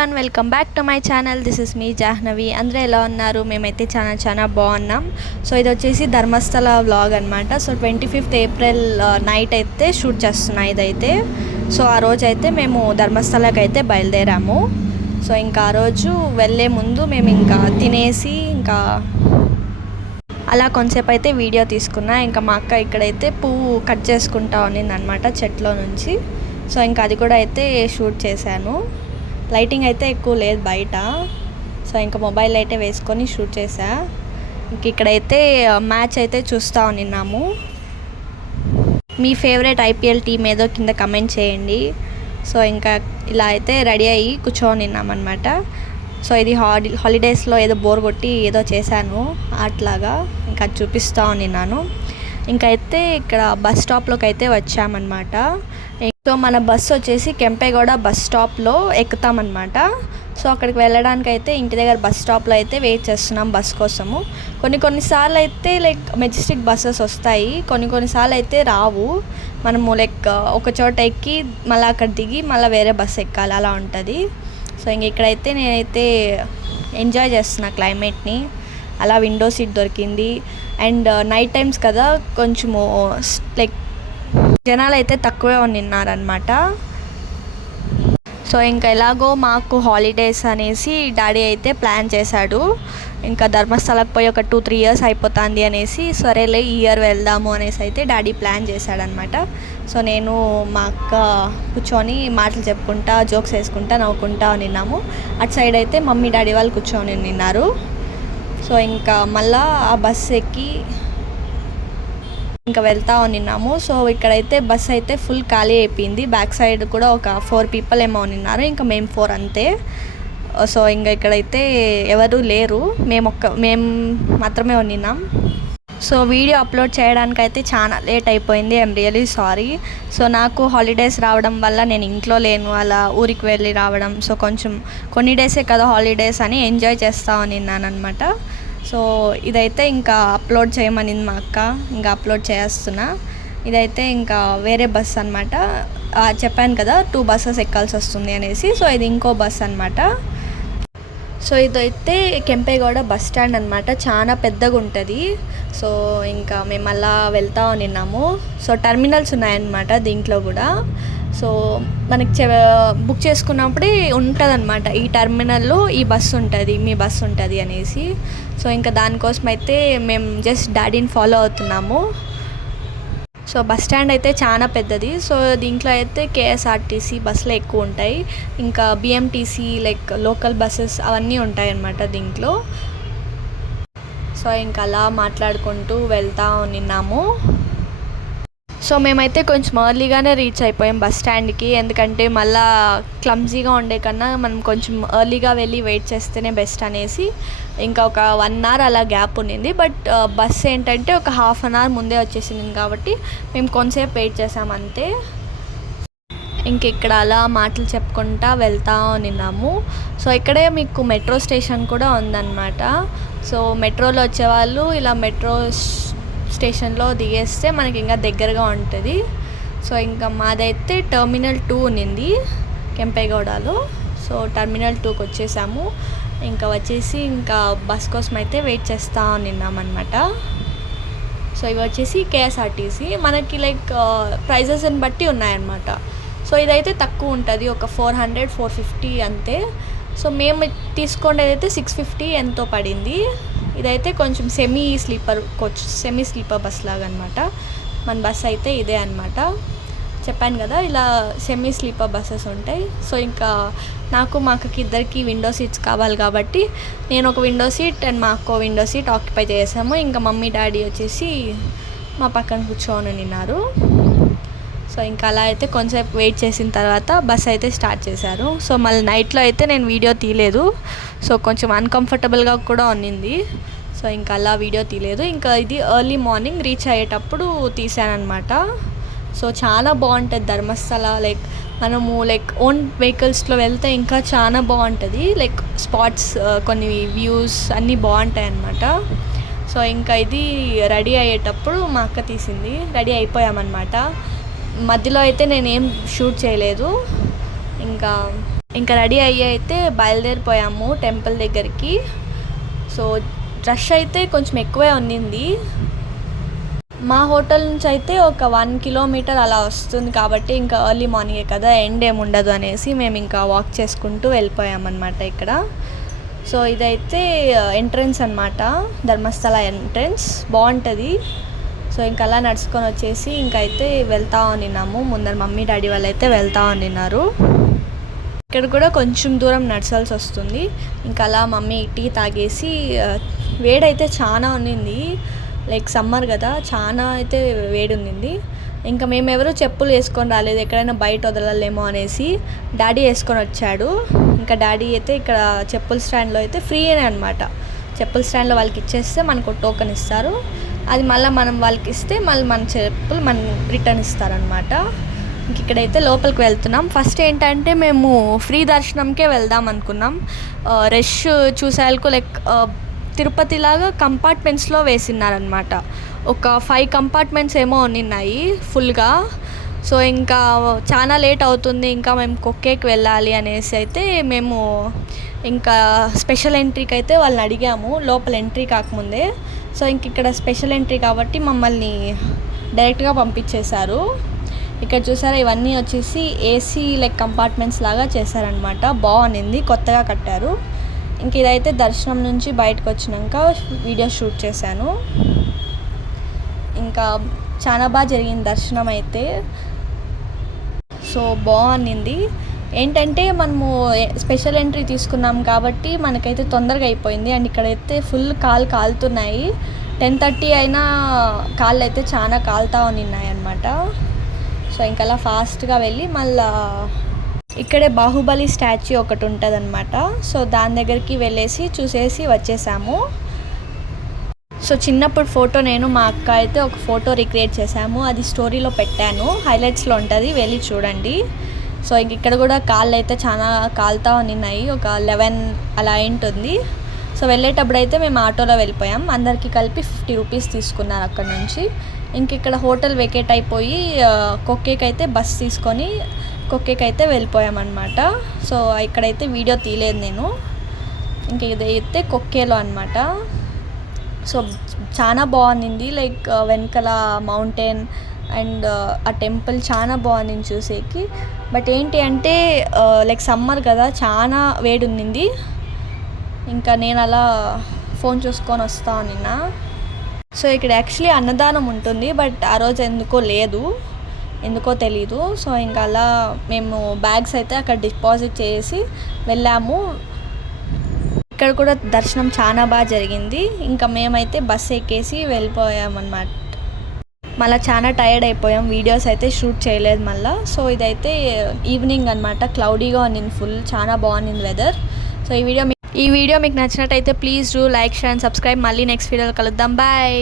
Everyone, welcome back to my channel. This is me Jahnavi. అందరూ ఎలా ఉన్నారు? మేమైతే చాలా బాగున్నాం. సో ఇది వచ్చేసి ధర్మస్థల వ్లాగ్ అనమాట. సో 25th ఏప్రిల్ నైట్ అయితే షూట్ చేస్తున్నా ఇదైతే. సో ఆ రోజు అయితే మేము ధర్మస్థలకి అయితే బయలుదేరాము. సో ఇంకా ఆ రోజు వెళ్ళే ముందు మేము ఇంకా తినేసి ఇంకా అలా కొంచెంసేపు అయితే వీడియో తీసుకున్నా. ఇంకా మా అక్క ఇక్కడైతే పువ్వు కట్ చేసుకుంటా ఉన్నింది అనమాట చెట్లో నుంచి. సో ఇంకా అది కూడా అయితే షూట్ చేశాను. లైటింగ్ అయితే ఎక్కువ లేదు బయట. సో ఇంకా మొబైల్ అయితే వేసుకొని షూట్ చేశా. ఇంక ఇక్కడైతే మ్యాచ్ అయితే చూస్తూ ఉన్నాము. మీ ఫేవరెట్ ఐపీఎల్ టీమ్ ఏదో కింద కమెంట్ చేయండి. సో ఇంకా ఇలా అయితే రెడీ అయ్యి కూర్చొని ఉన్నామన్నమాట. సో ఇది హాలిడేస్లో ఏదో బోర్ కొట్టి ఏదో చేశాను అట్లాగా, ఇంకా చూపిస్తూ ఉన్నాను. ఇంకైతే ఇక్కడ బస్ స్టాప్లోకి అయితే వచ్చామన్నమాట. సో మన బస్సు వచ్చేసి కెంపేగౌడ బస్ స్టాప్లో ఎక్కుతామన్నమాట. సో అక్కడికి వెళ్ళడానికి అయితే ఇంటి దగ్గర బస్ స్టాప్లో అయితే వెయిట్ చేస్తున్నాం బస్ కోసము. కొన్నిసార్లు అయితే లైక్ మెజెస్టిక్ బస్సెస్ వస్తాయి, కొన్నిసార్లు అయితే రావు. మనము లైక్ ఒక చోట ఎక్కి మళ్ళీ అక్కడ దిగి మళ్ళీ వేరే బస్సు ఎక్కాలి, అలా ఉంటుంది. సో ఇంక ఇక్కడైతే నేనైతే ఎంజాయ్ చేస్తున్నా క్లైమేట్ని. అలా విండో సీట్ దొరికింది. అండ్ నైట్ టైమ్స్ కదా, కొంచెము లైక్ జనాలు అయితే తక్కువే ఉన్నారనమాట. సో ఇంకా ఎలాగో మాకు హాలిడేస్ అనేసి డాడీ అయితే ప్లాన్ చేశాడు. ఇంకా ధర్మస్థలకు పోయి ఒక 2-3 years అయిపోతుంది అనేసి, సరేలే ఈ ఇయర్ వెళ్దాము అనేసి అయితే డాడీ ప్లాన్ చేశాడనమాట. సో నేను మా అక్క కూర్చొని మాటలు చెప్పుకుంటా, జోక్స్ వేసుకుంటా, నవ్వుకుంటా నిన్నాము. అటు సైడ్ అయితే మమ్మీ డాడీ వాళ్ళు కూర్చొని నిన్నారు. సో ఇంకా మళ్ళా ఆ బస్ ఎక్కి ఇంకా వెళ్తా ఉన్నాము. సో ఇక్కడైతే బస్ అయితే ఫుల్ ఖాళీ అయిపోయింది. బ్యాక్ సైడ్ కూడా ఒక 4 people ఏమో ఉన్నారు, ఇంకా మేము 4 అంతే. సో ఇంకా ఇక్కడైతే ఎవరు లేరు, మేము మాత్రమే ఉన్నాం. సో వీడియో అప్లోడ్ చేయడానికి అయితే చాలా లేట్ అయిపోయింది. I'm really sorry. సో నాకు హాలిడేస్ రావడం వల్ల నేను ఇంట్లో లేను, అలా ఊరికి వెళ్ళి రావడం. సో కొన్ని డేసే కదా హాలిడేస్ అని ఎంజాయ్ చేస్తూ ఉన్నాను అనమాట. సో ఇదైతే ఇంకా అప్లోడ్ చేయమనింది మా అక్క, ఇంకా అప్లోడ్ చేస్తున్నా. ఇదైతే ఇంకా వేరే బస్ అనమాట. చెప్పాను కదా 2 buses ఎక్కాల్సి వస్తుంది అనేసి. సో ఇది ఇంకో బస్ అనమాట. సో ఇదైతే కెంపేగౌడ బస్ స్టాండ్ అనమాట, చాలా పెద్దగా ఉంటుంది. సో ఇంకా మేము అలా వెళ్తూ ఉన్నాము. సో టర్మినల్స్ ఉన్నాయన్నమాట దీంట్లో కూడా. సో మనకి బుక్ చేసుకున్నప్పుడే ఉంటుంది అనమాట, ఈ టర్మినల్లో ఈ బస్సు ఉంటుంది, మీ బస్సు ఉంటుంది అనేసి. సో ఇంకా దానికోసం అయితే మేము జస్ట్ డాడీని ఫాలో అవుతున్నాము. సో బస్ స్టాండ్ అయితే చాలా పెద్దది. సో దీంట్లో అయితే కేఎస్ఆర్టీసీ బస్సులు ఎక్కువ ఉంటాయి, ఇంకా బిఎంటీసీ లైక్ లోకల్ బస్సెస్ అవన్నీ ఉంటాయి అన్నమాట దీంట్లో. సో ఇంకా అలా మాట్లాడుకుంటూ వెళ్తూ ఉన్నాము. సో మేమైతే కొంచెం ఎర్లీగానే రీచ్ అయిపోయాం బస్ స్టాండ్కి. ఎందుకంటే మళ్ళీ క్లమ్జీగా ఉండే కన్నా మనం కొంచెం ఎర్లీగా వెళ్ళి వెయిట్ చేస్తేనే బెస్ట్ అనేసి ఇంకా ఒక 1 hour అలా గ్యాప్ ఉండింది. బట్ బస్ ఏంటంటే ఒక 1/2 hour ముందే వచ్చేసింది కాబట్టి మేము కొంచెంసేపు వెయిట్ చేసాం అంతే. ఇంక ఇక్కడ అలా మాటలు చెప్పుకుంటా వెళ్తూ ఉన్నాము. సో ఇక్కడే మీకు మెట్రో స్టేషన్ కూడా ఉందన్నమాట. సో మెట్రోలో వచ్చేవాళ్ళు ఇలా మెట్రో స్టేషన్లో దిగేస్తే మనకి ఇంకా దగ్గరగా ఉంటుంది. సో ఇంకా మాదైతే టర్మినల్ 2 ఉన్నింది కెంపేగౌడలో. సో టర్మినల్ 2కి వచ్చేసాము. ఇంకా వచ్చేసి ఇంకా బస్ కోసం అయితే వెయిట్ చేస్తూ ఉన్నామన్నమాట. సో ఇవి వచ్చేసి కేఎస్ఆర్టీసీ మనకి లైక్ ప్రైజెస్ని బట్టి ఉన్నాయన్నమాట. సో ఇదైతే తక్కువ ఉంటుంది, ఒక 400-450 అంతే. సో మేము తీసుకునేది అయితే 650 ఎంతో పడింది. ఇదైతే కొంచెం సెమీ స్లీపర్ బస్ లాగా అనమాట. మన బస్ అయితే ఇదే అనమాట. చెప్పాను కదా ఇలా సెమీ స్లీపర్ బస్సెస్ ఉంటాయి. సో ఇంకా నాకు మా అక్కకి ఇద్దరికి విండో సీట్స్ కావాలి కాబట్టి నేను ఒక విండో సీట్ అండ్ మా అక్క విండో సీట్ ఆక్యుపై చేసాము. ఇంకా మమ్మీ డాడీ వచ్చేసి మా పక్కన కూర్చొని ఉన్నారు. సో ఇంకా అలా అయితే కొంచెంసేపు వెయిట్ చేసిన తర్వాత బస్ అయితే స్టార్ట్ చేశారు. సో మళ్ళీ నైట్లో అయితే నేను వీడియో తీయలేదు. సో కొంచెం అన్కంఫర్టబుల్గా కూడా ఉన్నింది. సో ఇంకా అలా వీడియో తీయలేదు. ఇంకా ఇది ఎర్లీ మార్నింగ్ రీచ్ అయ్యేటప్పుడు తీసానమాట. సో చాలా బాగుంటుంది ధర్మస్థల. లైక్ మనము లైక్ ఓన్ వెహికల్స్లో వెళ్తే ఇంకా చాలా బాగుంటుంది. లైక్ స్పాట్స్, కొన్ని వ్యూస్ అన్నీ బాగుంటాయి అన్నమాట. సో ఇంకా ఇది రెడీ అయ్యేటప్పుడు మా అక్క తీసింది. రెడీ అయిపోయామన్నమాట. మధ్యలో అయితే నేనేం షూట్ చేయలేదు. ఇంకా ఇంకా రెడీ అయ్యి అయితే బయలుదేరిపోయాము టెంపుల్ దగ్గరికి. సో రష్ అయితే కొంచెం ఎక్కువే ఉన్నింది. మా హోటల్ నుంచి అయితే ఒక 1 కిలోమీటర్ అలా వస్తుంది కాబట్టి ఇంకా ఎర్లీ మార్నింగే కదా, ఎండ్ ఏమి ఉండదు అనేసి మేము ఇంకా వాక్ చేసుకుంటూ వెళ్ళిపోయామన్నమాట ఇక్కడ. సో ఇదైతే ఎంట్రన్స్ అనమాట, ధర్మస్థల ఎంట్రన్స్, బాగుంటుంది. సో ఇంకా అలా నడుచుకొని వచ్చేసి ఇంకైతే వెళ్తా ఉన్నాము. ముందర మమ్మీ డాడీ వాళ్ళు అయితే వెళ్తా ఉన్నారు. ఇక్కడ కూడా కొంచెం దూరం నడచాల్సి వస్తుంది. ఇంకా అలా మమ్మీ టీ తాగేసి, వేడైతే చాలా ఉన్నింది, లైక్ సమ్మర్ కదా, చాలా అయితే వేడి ఉన్నింది. ఇంకా మేమెవరూ చెప్పులు వేసుకొని రాలేదు, ఎక్కడైనా బయట వదలాలేమో అనేసి డాడీ వేసుకొని వచ్చాడు. ఇంకా డాడీ అయితే ఇక్కడ చెప్పుల స్టాండ్లో అయితే ఫ్రీనే అనమాట. చెప్పుల స్టాండ్లో వాళ్ళకి ఇచ్చేస్తే మనకు టోకెన్ ఇస్తారు, అది మళ్ళీ మనం వాళ్ళకి ఇస్తే మళ్ళీ మన చెప్పులు మనం రిటర్న్ ఇస్తారనమాట. ఇంక ఇక్కడైతే లోపలికి వెళ్తున్నాం. ఫస్ట్ ఏంటంటే మేము ఫ్రీ దర్శనంకే వెళ్దాం అనుకున్నాం. రష్ చూసేందుకు లైక్ తిరుపతిలాగా కంపార్ట్మెంట్స్లో వేసినారనమాట. ఒక 5 కంపార్ట్మెంట్స్ ఏమో ఉన్నాయి ఫుల్గా. సో ఇంకా చాలా లేట్ అవుతుంది, ఇంకా మేము కొక్కేకి వెళ్ళాలి అనేసి అయితే మేము ఇంకా స్పెషల్ ఎంట్రీకి అయితే వాళ్ళని అడిగాము, లోపల ఎంట్రీ కాకముందే. సో ఇంక ఇక్కడ స్పెషల్ ఎంట్రీ కాబట్టి మమ్మల్ని డైరెక్ట్గా పంపించేశారు. ఇక్కడ చూసారా, ఇవన్నీ వచ్చేసి ఏసీ లైక్ కంపార్ట్మెంట్స్ లాగా చేశారనమాట, బాగుంది, కొత్తగా కట్టారు. ఇంక ఇదైతే దర్శనం నుంచి బయటకు వచ్చినాక వీడియో షూట్ చేశాను. ఇంకా చాలా బాగా జరిగింది దర్శనం అయితే. సో బాగుంది. ఏంటంటే మనము స్పెషల్ ఎంట్రీ తీసుకున్నాం కాబట్టి మనకైతే తొందరగా అయిపోయింది. అండ్ ఇక్కడైతే ఫుల్ కాలుతున్నాయి. 10:30 అయినా కాళ్ళు అయితే చాలా కాలుతా ఉన్నాయి అన్నమాట. సో ఇంకా అలా ఫాస్ట్గా వెళ్ళి మళ్ళా ఇక్కడే బాహుబలి స్టాచ్యూ ఒకటి ఉంటుంది అనమాట. సో దాని దగ్గరికి వెళ్ళేసి చూసేసి వచ్చేసాము. సో చిన్నప్పుడు ఫోటో నేను మా అక్క అయితే ఒక ఫోటో రిక్రియేట్ చేసాము, అది స్టోరీలో పెట్టాను, హైలైట్స్లో ఉంటుంది, వెళ్ళి చూడండి. సో ఇంక ఇక్కడ కూడా కాళ్ళు అయితే చాలా కాలుతా ఉన్నాయి, ఒక 11 అలా ఉంటుంది. సో వెళ్ళేటప్పుడు అయితే మేము ఆటోలో వెళ్ళిపోయాం, అందరికీ కలిపి 50 రూపీస్ తీసుకున్నారు అక్కడ నుంచి. ఇంక ఇక్కడ హోటల్ వెకేట్ అయిపోయి కొక్కేకి అయితే బస్ తీసుకొని కొక్కేకి అయితే వెళ్ళిపోయామన్నమాట. సో ఇక్కడైతే వీడియో తీయలేదు నేను. ఇంక ఇదైతే కొక్కేలో అనమాట. సో చాలా బాగుంది, లైక్ వెనకల మౌంటైన్ అండ్ ఆ టెంపుల్ చాలా బాగుంది చూసేకి. బట్ ఏంటి అంటే లైక్ సమ్మర్ కదా, చాలా వేడి ఉంది. ఇంకా నేను అలా ఫోన్ చూసుకొని వస్తా నిన్న. సో ఇక్కడ యాక్చువల్లీ అన్నదానం ఉంటుంది, బట్ ఆ రోజు ఎందుకో తెలీదు. సో ఇంకా అలా మేము బ్యాగ్స్ అయితే అక్కడ డిపాజిట్ చేసి వెళ్ళాము. ఇక్కడ కూడా దర్శనం చాలా బాగా జరిగింది. ఇంకా మేమైతే బస్సు ఎక్కేసి వెళ్ళిపోయామన్నమాట. మళ్ళీ చాలా టైర్డ్ అయిపోయాం, వీడియోస్ అయితే షూట్ చేయలేదు మళ్ళీ. సో ఇదైతే ఈవినింగ్ అనమాట, క్లౌడీగా ఉన్నింది ఫుల్, చాలా బాగుంది వెదర్. సో ఈ వీడియో మీకు నచ్చినట్టయితే please do like, share and subscribe. మళ్ళీ నెక్స్ట్ వీడియోలో కలుద్దాం. బాయ్.